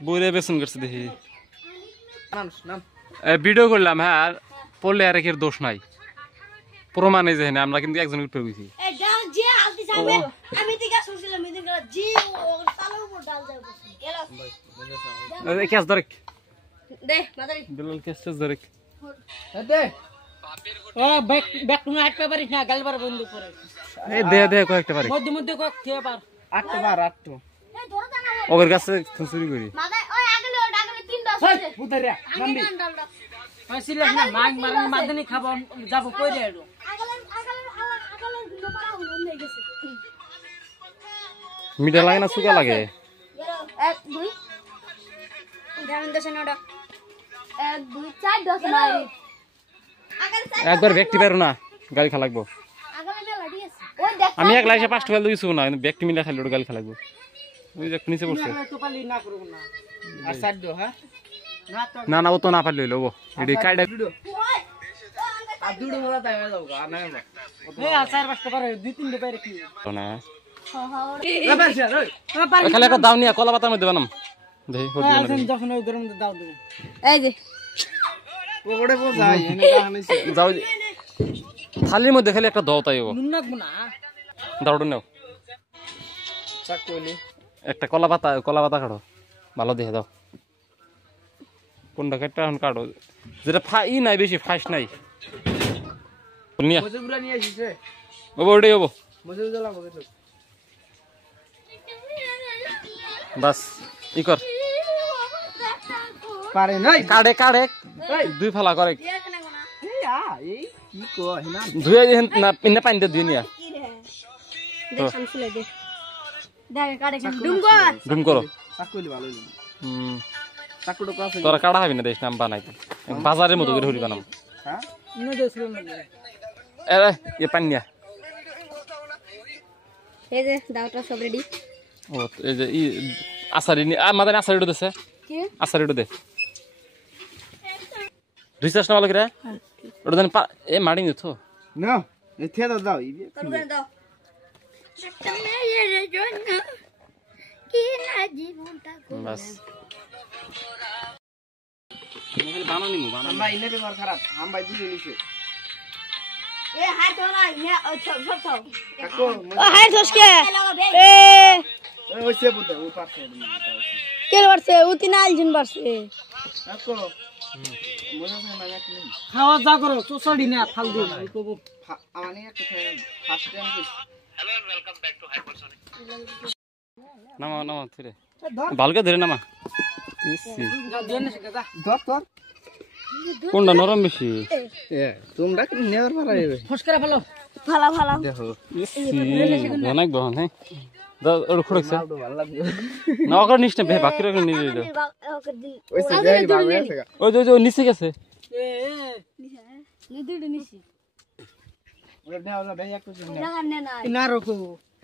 বইরে বেসন করছে দেখি ভিডিও করলাম হ্যাঁ আর পড়লে আর এর দোষ নাই প্রমাণে যে না আমরা কিন্তু একজন উঠে গেছি ক্যাশ ধরে ওর কাছে চুরি করি মিঠা লাগে না শুকা লাগে একবার ব্যক্তি পারো না গাড়ি খা লাগবো আমি একলা এসে 5 টাকা দিয়েছি না ব্যক্তি মিলে খালি গাড়ি খা লাগবো ওই যে নিচে পড়ছে না না ও তো না পারলে হইলো এটি কাইডা খালি একটা দাও নিয়ে কলা পাতার মধ্যে বানাম যাও থালির মধ্যে খালি একটা দাও তাই দাওটা নেও একটা কলা পাতা কাটো ভালো দেখে দাও কোনটা কেটে এখন কাটো যেটা ই নাই বেশি ফাঁস নাই ওটাই হবো বাস ই কর কাড়ে কাড়ে দুই ফালা করে ধুয়ে না পিন্না পানিতে ধুয়ে নিয়া ডুম করো তোরা কাড়া হবি না দেশ নাম বানাই বাজারের মতো করে হরি বানাম পানি নিয়া এই যে দাওটা সব রেডি ও এই যে ই আসারি আমাদের আসারিটো দেছে আসারিটো দে রিসার্চ না লাগে রে ওটা দেন এ মাড়ি নিছো না এথে দাও ই দাও একটা মেয়ের জন্য কি না জীবনটা বাস আমি বানানি মু বানানি আমরা ইনে ব্যবহার খারাপ আম ভাই দিলে নিছে এ হাই তো না ইনে সব সব কাকো ও হাই ধসকে এ ওইছে বুঝে ও পারছে কে পারছে ও তিনাল জন পারছে কাকো মজা না মানে কি খাওয়া যা করো চোছড়ি না ফাল দিও কবো আমি একটা first time hello and welcome back to hypersonic নামা নামা ধরে ভালকে ধরে নামা কোনটা নরম বেশি তোমরা কি নেওয়ার পারাইবে ফসকারে ফেলো ফালা ফালা দেখো অনেক বহন হ্যাঁ দাও ওর খুড়কছে না ওকর নিছ না বে বাকি রকম নিয়ে দিল ওইসে যাই ভাবে আছে ওই যে নিচে গেছে এ নিদুড় নিছি ওটা দেওয়া বে একটু না রকো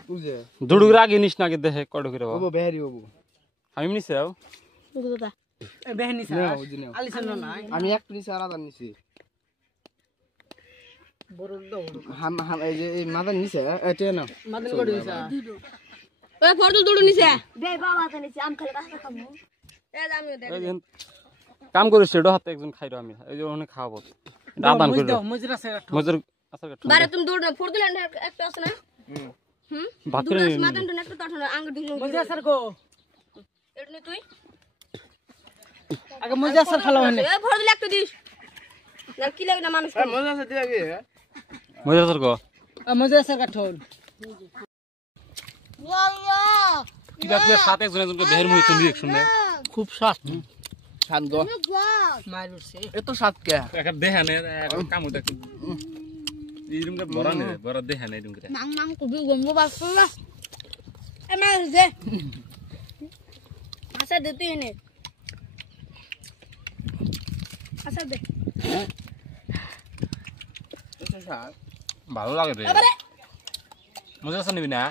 বুঝে দুড়ুর আগে নিছ না আগে দেখে কড় করে বাবা বেহরি বাবু আমি নিছি আও দাদা এ বেহনি স্যার আলিসান না আমি এক পিস আলাদা নিছি বড় দাও হাম হাম এই যে মাদান নিছে এটা না মাদান কই দিছে ওই ফরদুল দুড়ু নিছে বে বাবা তা নিছে আম খালি কাঁচা খামু এ দামি দেখ কাম করিস এডো হাতে একজন খাইরো আমি এই যে ওখানে খাওয়াবো দাদান কইরো মজুর আছে মজুর আছে বারে তুমি দুড় ফরদুল একটা আছে না বাকরে মাদান তো একটা তখন আঙ্গুর দিল মজুর আছে কো এডনি তুই আগে মজা সর খালো হনে এ ভর দিলে একটা দিস না কি লাগে না মানুষ মজা সর দি আগে মজা সর কো মজা সর কাঠন আল্লাহ কি দেখলে সাত একজন একজনকে বের মুই তুমি দেখছুন না খুব সাত সাত গো মারুছে এত সাত কে একটা দেখানে কাম দেখ এই রুমটা বড় নে বড় দেখানে এই রুমটা মাং মাং কুবি গম্বো বাসলা এ মারছে আচ্ছা দে তুই এনে আচ্ছা দে ভালো লাগে রে মজা আছে নিবি না